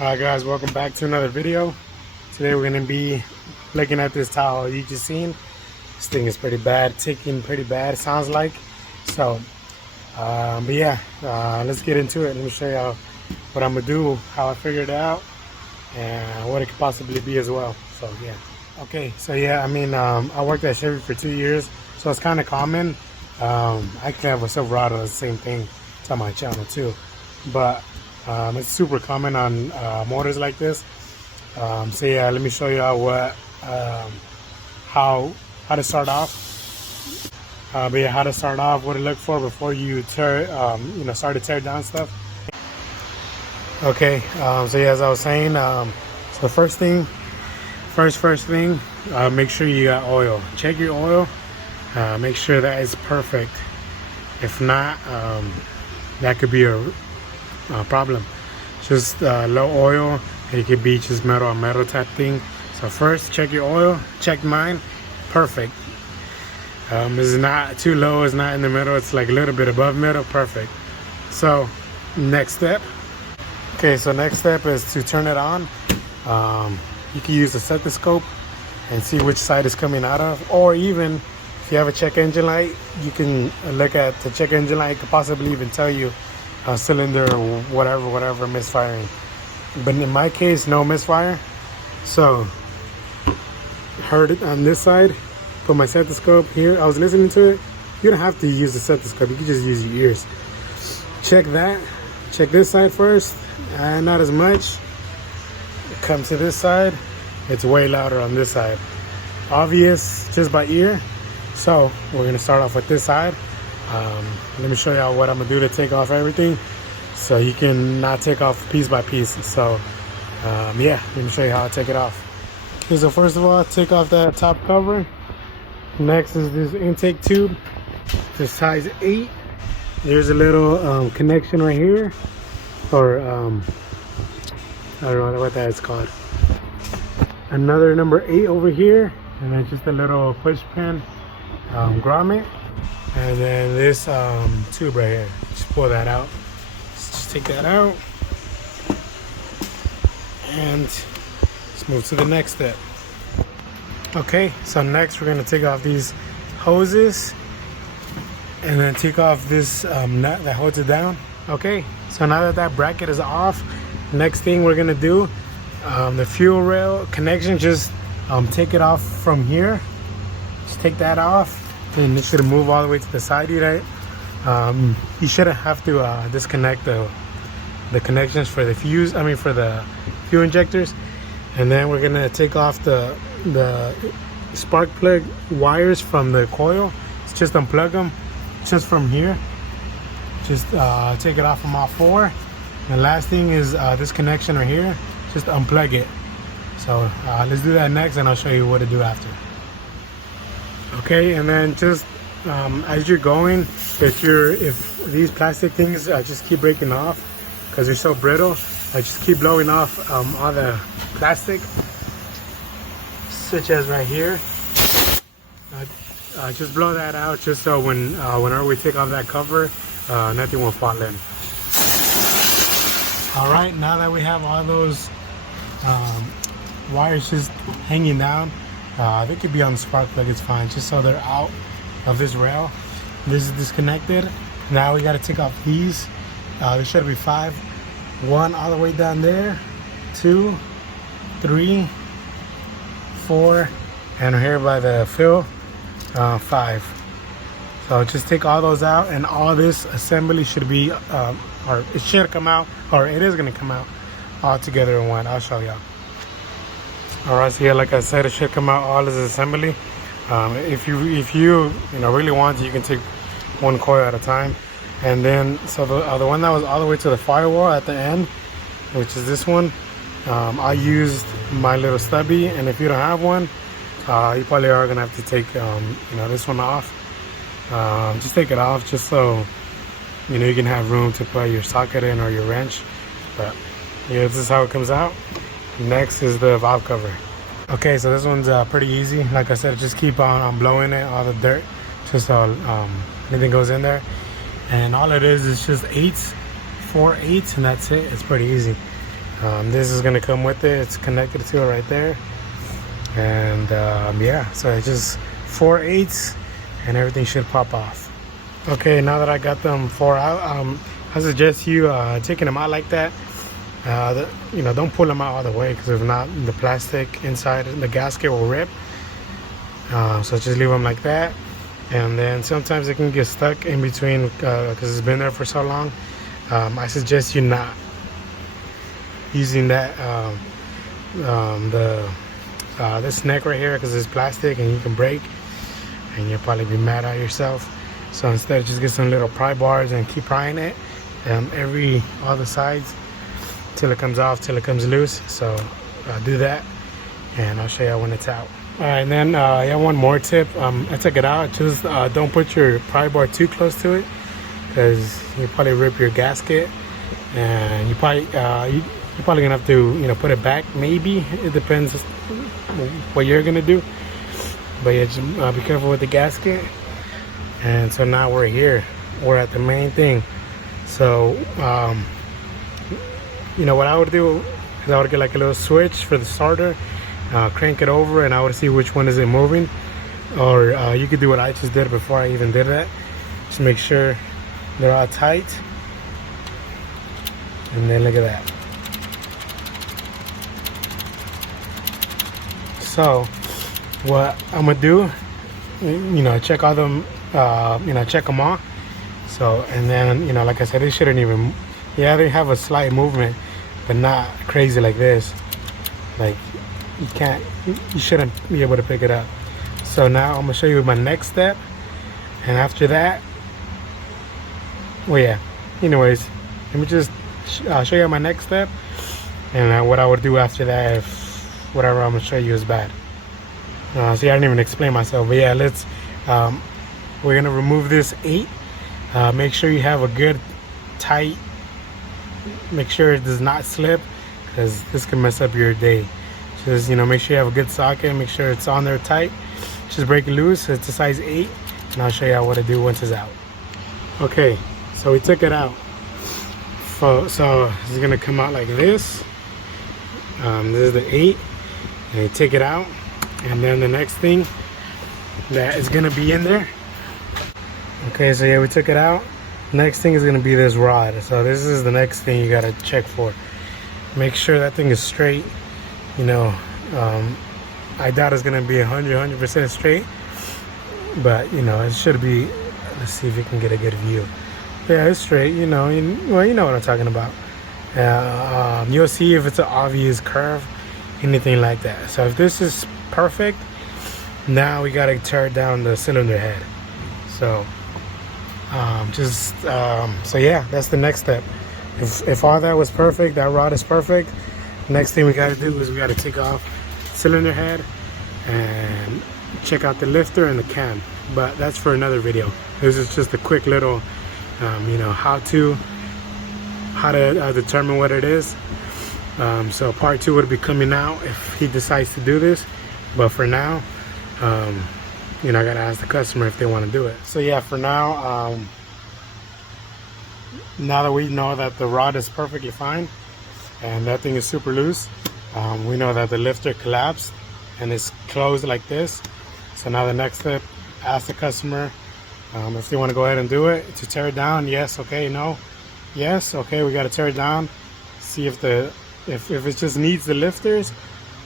Alright guys, welcome back to another video. Today we're going to be looking at this Tahoe you just seen. This thing is pretty bad, ticking pretty bad, it sounds like. So, but yeah, let's get into it. Let me show you what I'm going to do, how I figured it out, and what it could possibly be as well. So yeah. Okay, so yeah, I worked at Chevy for 2 years, so it's kind of common. I actually have a Silverado, the same thing. It's on my channel too. But it's super common on motors like this. So yeah, let me show you how to start off. But yeah, how to start off, what to look for before you start to tear down stuff. Okay, so yeah, as I was saying, so the first thing, make sure you got oil. Check your oil. Make sure that it's perfect. If not, that could be a problem. Just low oil. It could be just metal on metal type thing. So first, check your oil. Check mine. Perfect. It's not too low. It's not in the middle. It's like a little bit above middle. Perfect. So next step. Okay, so next step is to turn it on. You can use the stethoscope and see which side is coming out of, or even if you have a check engine light, you can look at the check engine light. It could possibly even tell you cylinder or whatever misfiring. But in my case, no misfire. So heard it on this side. Put my stethoscope here. I was listening to it. You don't have to use the stethoscope. You can just use your ears. Check that. Check this side first. Not as much. Come to this side. It's way louder on this side. Obvious just by ear. So we're gonna start off with this side. Let me show y'all what I'm gonna do to take off everything, so you can not take off piece by piece. So yeah, let me show you how I take it off. Okay, so first of all, take off that top cover. Next is this intake tube, the size 8. There's a little connection right here, or I don't know what that is called. Another number 8 over here, and then just a little push pin grommet. And then this tube right here, just pull that out. Just take that out. And let's move to the next step. Okay, so next we're gonna take off these hoses and then take off this nut that holds it down. Okay, so now that that bracket is off, next thing we're gonna do, the fuel rail connection, just take it off from here. Just take that off. And it should move all the way to the side, right? You shouldn't have to disconnect the connections for the for the fuel injectors. And then we're gonna take off the spark plug wires from the coil. It's just unplug them, just from here. Just take it off from all 4. And the last thing is this connection right here. Just unplug it. So let's do that next, and I'll show you what to do after. Okay, and then just as you're going, if these plastic things just keep breaking off because they're so brittle, just keep blowing off all the plastic, such as right here. Just blow that out, just so whenever we take off that cover, nothing will fall in. All right, now that we have all those wires just hanging down, they could be on the spark plug, it's fine, just so they're out of this rail. This is disconnected. Now we got to take off these. There should be 5. 1 all the way down there, 2, 3, 4, and here by the fill, 5. So just take all those out, and all this assembly should be, or it should come out, or it is going to come out all together in one. I'll show y'all. Alright, so yeah, like I said, it should come out all as assembly. If you really want to, you can take one coil at a time. And then, so the one that was all the way to the firewall at the end, which is this one, I used my little stubby. And if you don't have one, you probably are gonna have to take this one off. Just take it off, just so you can have room to put your socket in or your wrench. But yeah, this is how it comes out. Next is the valve cover. Okay, so this one's pretty easy. Like I said, just keep on blowing it, all the dirt, just so anything goes in there. And all it is just 8s, 4 8s, and that's it. It's pretty easy. This is gonna come with it. It's connected to it right there. And yeah, so it's just 4/8 and everything should pop off. Okay, now that I got them 4 out, I suggest you taking them out like that. Don't pull them out all the way, because if not, the plastic inside the gasket will rip. So just leave them like that. And then sometimes it can get stuck in between because it's been there for so long. I suggest you not using that this neck right here, because it's plastic and you can break and you'll probably be mad at yourself. So instead, just get some little pry bars and keep prying it all the sides till it comes off, till it comes loose. So do that, and I'll show you when it's out. All right, and then yeah, one more tip. I took it out. Just don't put your pry bar too close to it, because you probably rip your gasket, and you're probably gonna have to put it back. Maybe it depends what you're gonna do. But yeah, just be careful with the gasket. And so now we're here. We're at the main thing. So what I would do is I would get like a little switch for the starter, crank it over, and I would see which one is it moving. Or you could do what I just did before I even did that. Just make sure they're all tight. And then look at that. So what I'm gonna do, check all them, check them all. So, and then, like I said, it shouldn't even, yeah, they have a slight movement, but not crazy like this. Like, you shouldn't be able to pick it up. So now I'm gonna show you my next step. And after that, well, yeah, anyways, let me just show you my next step. And what I would do after that if whatever I'm gonna show you is bad. See, I didn't even explain myself, but yeah, we're gonna remove this 8. Make sure you have a good tight, make sure it does not slip, because this can mess up your day. Just make sure you have a good socket, make sure it's on there tight. Just break it loose. It's a size 8, and I'll show you what to do once it's out. Okay, so we took it out. So it's gonna come out like this. This is the 8, and you take it out. And then the next thing that is gonna be in there. Okay, so yeah, we took it out. Next thing is gonna be this rod. So this is the next thing you gotta check for. Make sure that thing is straight. I doubt it's gonna be 100% straight, but it should be. Let's see if you can get a good view. Yeah, it's straight. You know what I'm talking about. You'll see if it's an obvious curve, anything like that. So if this is perfect, now we gotta tear down the cylinder head. So so yeah, that's the next step. If all that was perfect, that rod is perfect, next thing we gotta do is we gotta take off cylinder head and check out the lifter and the cam. But that's for another video. This is just a quick little how to determine what it is. So part 2 would be coming out if he decides to do this, but for now I gotta ask the customer if they want to do it. So yeah, for now, now that we know that the rod is perfectly fine and that thing is super loose, we know that the lifter collapsed and it's closed like this. So now the next step, ask the customer if they want to go ahead and do it, to tear it down. Yes, okay, no, yes, okay, we got to tear it down, see if it just needs the lifters,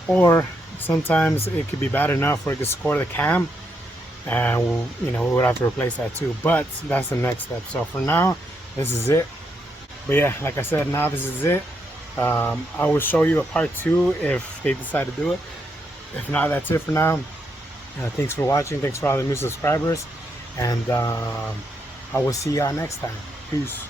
or sometimes it could be bad enough where it could score the cam, and we would have to replace that too. But that's the next step. So for now, this is it. But yeah, like I said, now this is it. I will show you a part 2 if they decide to do it. If not, that's it for now. Thanks for watching. Thanks for all the new subscribers, and I will see y'all next time. Peace.